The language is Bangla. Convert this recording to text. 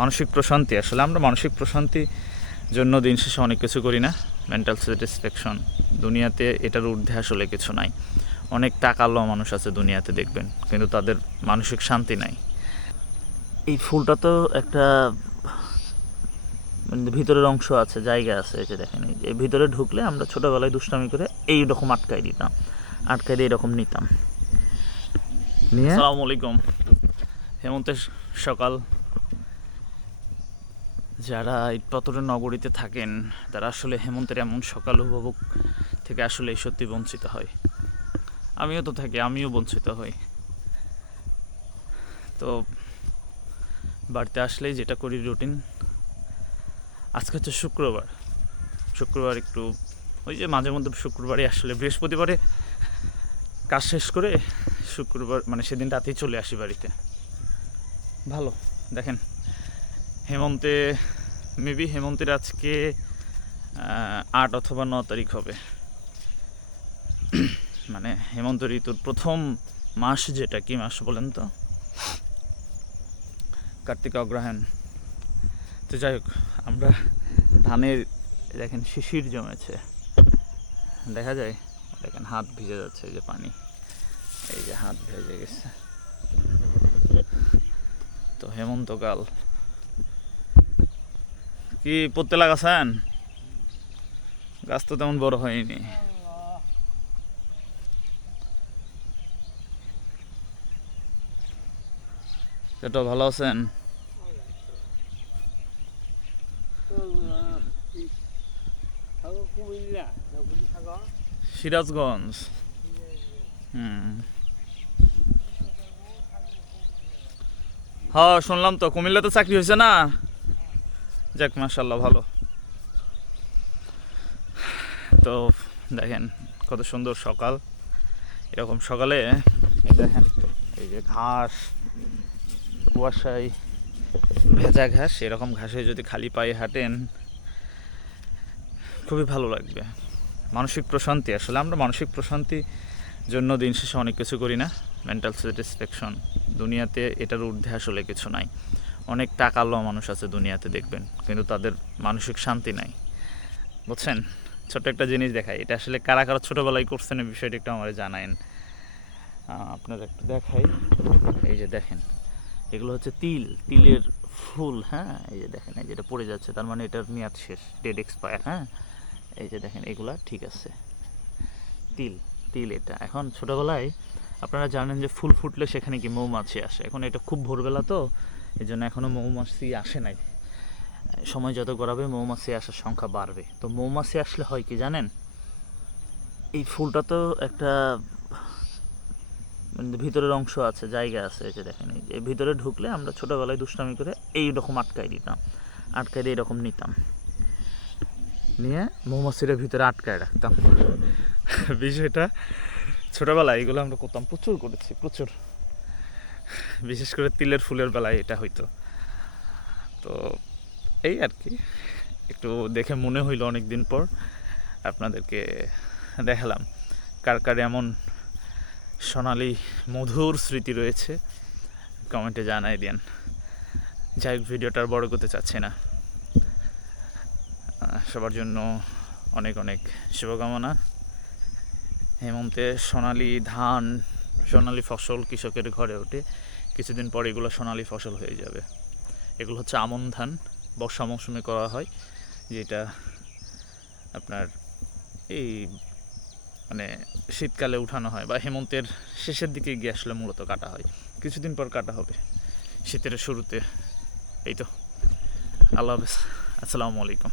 মানসিক প্রশান্তি। আসলে আমরা মানসিক প্রশান্তি জন্য দিন শেষে অনেক কিছু করি না। মেন্টাল স্যাটিসফ্যাকশন, দুনিয়াতে এটার ঊর্ধ্বে আসলে কিছু নাই। অনেক টাকালো মানুষ আছে দুনিয়াতে দেখবেন, কিন্তু তাদের মানসিক শান্তি নাই। এই ফুলটা তো একটা ভিতরের অংশ আছে, জায়গা আছে, এই যে দেখেন, এই ভিতরে ঢুকলে আমরা ছোটোবেলায় দুষ্টামি করে এইরকম আটকাই দিতাম, আটকাই দিয়ে এরকম নিতাম নিয়ে। আসসালামু আলাইকুম। হেমন্তের সকাল। যারা ইটপাথরের নগরীতে থাকেন তারা আসলে হেমন্তের এমন সকাল উপভোগ থেকে আসলে সত্যি বঞ্চিত হয়। আমিও তো থাকি, আমিও বঞ্চিত হই। তো বাড়িতে আসলেই যেটা করি রুটিন, আজকে হচ্ছে শুক্রবার একটু ওই যে মাঝে মধ্যে শুক্রবারে আসলে বৃহস্পতিবারে কাজ শেষ করে শুক্রবার মানে সেদিন রাতেই চলে আসি বাড়িতে। ভালো দেখেন, হেমন্তের আজকে 8 অথবা 9 তারিখ হবে। মানে হেমন্ত ঋতুর প্রথম মাস, যেটা কি মাস বলেন তো? কার্তিক অগ্রহায়ণ। তো যাই হোক, আমরা ধানের দেখেন শিশির জমেছে, দেখা যায়, দেখেন হাত ভিজে যাচ্ছে, এই যে পানি, এই যে হাত ভেজে গেছে। তো হেমন্তকাল কি পড়তে লাগাছেন? গাছ তো তেমন বড় হয়নি। এটা ভালো আছেন? সিরাজগঞ্জ। হ্যাঁ শুনলাম তো, কুমিল্লাতে চাকরি হয়েছে না? যাক মাশাআল্লাহ, ভালো। তো দেখেন কত সুন্দর সকাল। এরকম সকালে দেখেন এই যে ঘাস, কুয়াশায় ভেজা ঘাস, এরকম ঘাসে যদি খালি পায়ে হাঁটেন খুবই ভালো লাগবে। মানসিক প্রশান্তি। আসলে আমরা মানসিক প্রশান্তি জন্য দিন শেষে অনেক কিছু করি না। মেন্টাল স্যাটিসফ্যাকশন, দুনিয়াতে এটার ঊর্ধ্বে আসলে কিছু নাই। অনেক টাকালো মানুষ আছে দুনিয়াতে দেখবেন, কিন্তু তাদের মানসিক শান্তি নাই, বুঝছেন? ছোট্ট একটা জিনিস দেখাই, এটা আসলে কারা কারা ছোটোবেলায় করছেন এই বিষয়টা একটু আমার জানায়েন। আপনারা একটু দেখাই, এই যে দেখেন, এগুলো হচ্ছে তিলের ফুল। হ্যাঁ, এই যে দেখেন, এই যেটা পড়ে যাচ্ছে, তার মানে এটার মেয়াদ শেষ, ডেট এক্সপায়ার। হ্যাঁ, এই যে দেখেন, এগুলা ঠিক আছে। তিল এটা এখন ছোটোবেলায় আপনারা জানেন যে ফুল ফুটলে সেখানে কি মৌমাছি আসে। এখন এটা খুব ভোরবেলা তো, এই জন্য এখনও মৌমাছি আসে নাই। সময় যত গড়াবে মৌমাছি আসার সংখ্যা বাড়বে। তো মৌমাছি আসলে হয় কি জানেন, এই ফুলটা তো একটা ভিতরের অংশ আছে, জায়গা আছে, এই যে দেখেন, এই ভিতরে ঢুকলে আমরা ছোটোবেলায় দুষ্টামি করে এইরকম আটকাই দিতাম, আটকাই দিয়ে এরকম নিতাম নিয়ে মৌমাছির ভিতরে আটকায় রাখতাম। বিষয়টা ছোটোবেলায় এগুলো আমরা করতাম, প্রচুর করেছি, প্রচুর। বিশেষ করে তিলের ফুলের বেলায় এটা হইতো। তো এই আর কি, একটু দেখে মনে হইলো অনেক দিন পর আপনাদেরকে দেখালাম। কার কার এমন সোনালি মধুর স্মৃতি রয়েছে কমেন্টে জানাই দেন। যাই হোক, ভিডিওটা আর বড় করতে চাচ্ছি না। সবার জন্য অনেক অনেক শুভকামনা। হেমন্তে সোনালি ধান, সোনালি ফসল কৃষকের ঘরে ওঠে। কিছুদিন পর এগুলো সোনালি ফসল হয়ে যাবে। এগুলো হচ্ছে আমন ধান, বর্ষা মৌসুমে করা হয়, যেটা আপনার এই মানে শীতকালে উঠানো হয়, বা হেমন্তের শেষের দিকে গিয়ে আসলে মূলত কাটা হয়। কিছুদিন পর কাটা হবে, শীতের শুরুতে। এই তো, আল্লাহ হাফেজ, আসসালামু আলাইকুম।